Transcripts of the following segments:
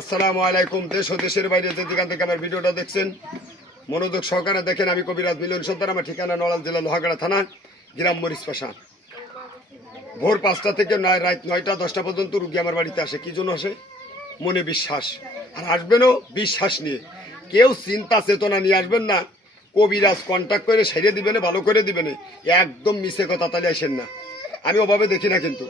আসসালামু আলাইকুম, দেশ ও দেশের বাইরে যে যেখান থেকে আমার ভিডিওটা দেখছেন, মনোযোগ সহকারে দেখেন আমি কবিরাজ মিলন সর্দার, আমার ঠিকানা নড়াল জেলা লোহাগাড়া থানা, গ্রাম মরিচ পাশা। ভোর পাঁচটা থেকে নয়, রাত নয়টা, দশটা পর্যন্ত রুগী আমার বাড়িতে আসে। কি জন্য আসে? মনে বিশ্বাস। আর আসবেনও বিশ্বাস নিয়ে। কেউ চিন্তা চেতনা নিয়ে আসবেন না। কবিরাজ কন্ট্যাক্ট করে সেরে দিবেন, ভালো করে দিবেন। একদম মিশে কথা তাহলে আসেন না। আমি ওভাবে দেখি না কিন্তু।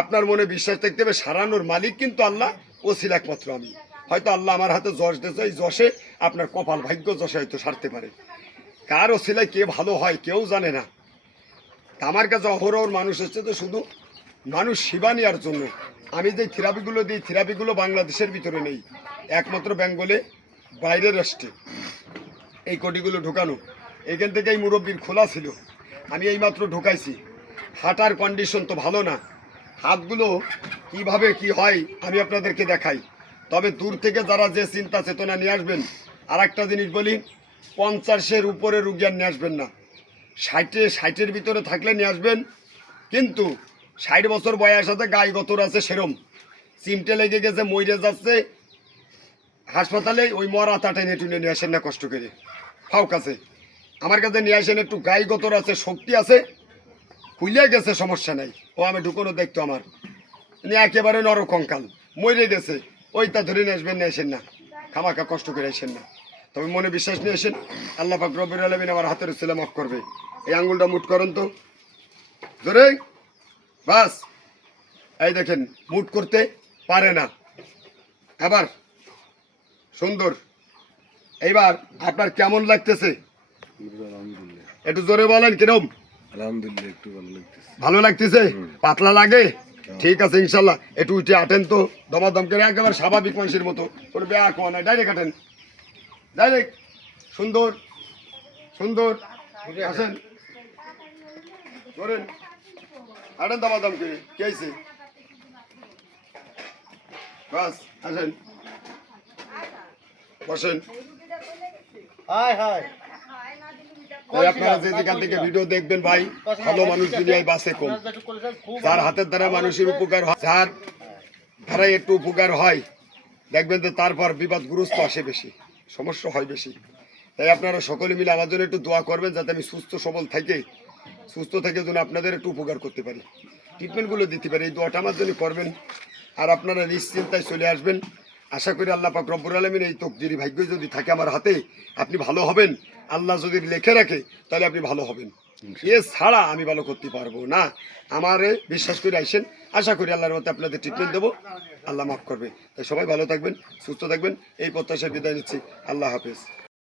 আপনার মনে বিশ্বাস থাকতে হবে, সারানোর মালিক কিন্তু আল্লাহ। ও ছিল একমাত্র আমি। হয়তো আল্লাহ আমার হাতে যশ দিয়েছে, এই যশে আপনার কপাল ভাগ্য যশে হয়তো সারতে পারে। কার ওসিলায় কে ভালো হয় কেউ জানে না। আমার কাছে অহরহর মানুষ হচ্ছে তো শুধু মানুষ সেবা নেওয়ার জন্য। আমি যে থেরাপিগুলো দিই, থেরাপিগুলো বাংলাদেশের ভিতরে নেই। একমাত্র বেঙ্গলে, বাইরের রাষ্ট্রে। এই কোটিগুলো ঢোকানো। এখান থেকে এই মুরব্বীর খোলা ছিল। আমি এইমাত্র ঢোকাইছি। হাঁটার কন্ডিশন তো ভালো না। হাতগুলো কীভাবে কি হয়, আমি আপনাদেরকে দেখাই। তবে দূর থেকে যারা যে চিন্তা চেতনা নিয়ে আসবেন আর একটা জিনিস বলি, পঞ্চাশের উপরে রুগী আর নিয়ে আসবেন না। ষাটে, ষাটের ভিতরে থাকলে নিয়ে আসবেন, কিন্তু ষাট বছর বয়স আছে গায়ে গতর আছে সেরম। চিমটে লেগে গেছে, মইরে যাচ্ছে, হাসপাতালে ওই মরা তা টেনে টুনে নিয়ে আসেন না কষ্ট করে। ফাউক আছে। আমার কাছে নিয়ে আসেন একটু গায়ে গতর আছে, শক্তি আছে খুলে গেছে, সমস্যা নাই। ও আমি ঢুকোনো দেখতো আমার। নিয়ে একেবারে নরকঙ্কাল। মরে গেছে। ওইটা ধরে নিয়ে আসবেন, নিয়ে আসেন না। খামাখা কষ্ট করে আসেন না। তবে মনে বিশ্বাস নিয়ে আসেন, আল্লাহ পাক রবির আলমিন আমার হাতের ছেলে মাফ করবে। এই আঙ্গুলটা মুট করেন তো। ধরে, বাস। এই দেখেন, মুট করতে পারে না। আবার, সুন্দর। এইবার, আপনার কেমন লাগতেছে? একটু জোরে বলেন, কিরম? আলহামদুলিল্লাহ একটু ভালো লাগতেছে। ভালো লাগতেছে? পাতলা লাগে? ঠিক আছে ইনশাল্লাহ। একটু উঠে আটেন তো দমাদম করে একেবারে স্বাভাবিক মানুষের মতো। কোনো বেয়া কোয়া নাই ডাইরেক্ট আটেন। ডাইরেক্ট। সুন্দর। সুন্দর। আসেন। করেন আটেন দমাদম করে। কে আইছে? বাস আসেন। বসেন। Hi hi. আপনারা যে যেখান থেকে ভিডিও দেখবেন ভাই ভালো মানুষ দুনিয়ায় বাসে কম। যার হাতের দ্বারা মানুষের উপকার হয় যার দ্বারা একটু উপকার হয়। দেখবেন যে তারপর বিবাদগ্রস্ত আসে বেশি সমস্যা হয় বেশি। তাই আপনারা সকলে মিলে আমার জন্য একটু দোয়া করবেন যাতে আমি সুস্থ সবল থেকে সুস্থ থেকে যেন আপনাদের একটু উপকার করতে পারি। ট্রিটমেন্টগুলো দিতে পারি। এই দোয়াটা আমার জন্য করবেন। আর আপনারা নিশ্চিন্তায় চলে আসবেন। আশা করি আল্লাহ পাক রব্বুর আলমিন এই তকদিরি ভাগ্য যদি থাকে আমার হাতে আপনি ভালো হবেন। আল্লাহ যদি লেখে রাখে তাহলে আপনি ভালো হবেন। এ ছাড়া আমি ভালো করতে পারব না। আমারে বিশ্বাস করে আইসেন আশা করি আল্লাহর মতে আপনাদের ট্রিটমেন্ট দেবো। আল্লাহ মাফ করবে। তাই সবাই ভালো থাকবেন সুস্থ থাকবেন। এই প্রত্যাশায় বিদায় নিচ্ছি। আল্লাহ হাফেজ।